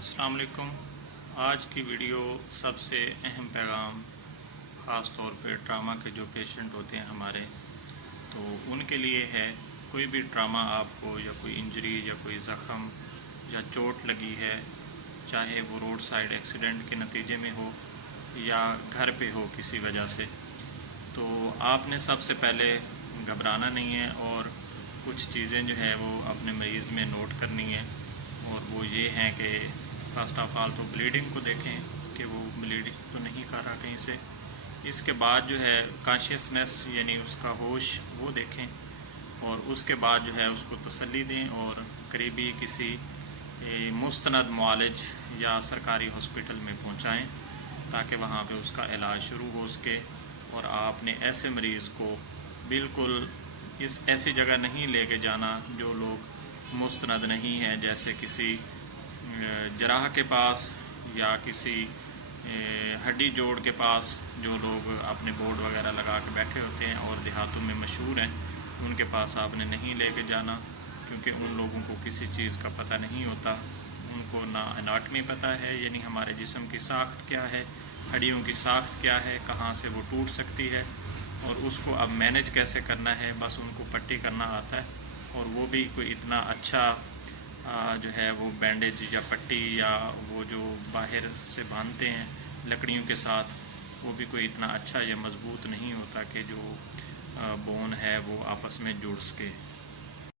अस्सलाम वालेकुम। आज की वीडियो सबसे अहम पैगाम ख़ास तौर पे ट्रामा के जो पेशेंट होते हैं हमारे, तो उनके लिए है। कोई भी ट्रामा आपको या कोई इंजरी या कोई ज़ख़म या चोट लगी है, चाहे वो रोड साइड एक्सीडेंट के नतीजे में हो या घर पे हो किसी वजह से, तो आपने सबसे पहले घबराना नहीं है और कुछ चीज़ें जो है वो अपने मरीज़ में नोट करनी है। और वो ये हैं कि फ़र्स्ट ऑफ़ ऑल तो ब्लीडिंग को देखें कि वो ब्लीडिंग तो नहीं कर रहा कहीं से। इसके बाद जो है कॉन्शियसनेस यानी उसका होश वो देखें, और उसके बाद जो है उसको तसल्ली दें और करीबी किसी मुस्तनद मुआलिज या सरकारी हॉस्पिटल में पहुंचाएं ताकि वहां पे उसका इलाज शुरू हो सके। और आपने ऐसे मरीज़ को बिल्कुल ऐसी जगह नहीं लेके जाना जो लोग मुस्तनद नहीं है, जैसे किसी जराह के पास या किसी हड्डी जोड़ के पास जो लोग अपने बोर्ड वगैरह लगा के बैठे होते हैं और देहातों में मशहूर हैं, उनके पास आपने नहीं लेके जाना, क्योंकि उन लोगों को किसी चीज़ का पता नहीं होता। उनको ना एनाटमी पता है, यानी हमारे जिस्म की साख्त क्या है, हड्डियों की साख्त क्या है, कहाँ से वो टूट सकती है और उसको अब मैनेज कैसे करना है। बस उनको पट्टी करना आता है, और वो भी कोई इतना अच्छा जो है वो बैंडेज या पट्टी या वो जो बाहर से बांधते हैं लकड़ियों के साथ, वो भी कोई इतना अच्छा या मज़बूत नहीं होता कि जो बोन है वो आपस में जुड़ सके।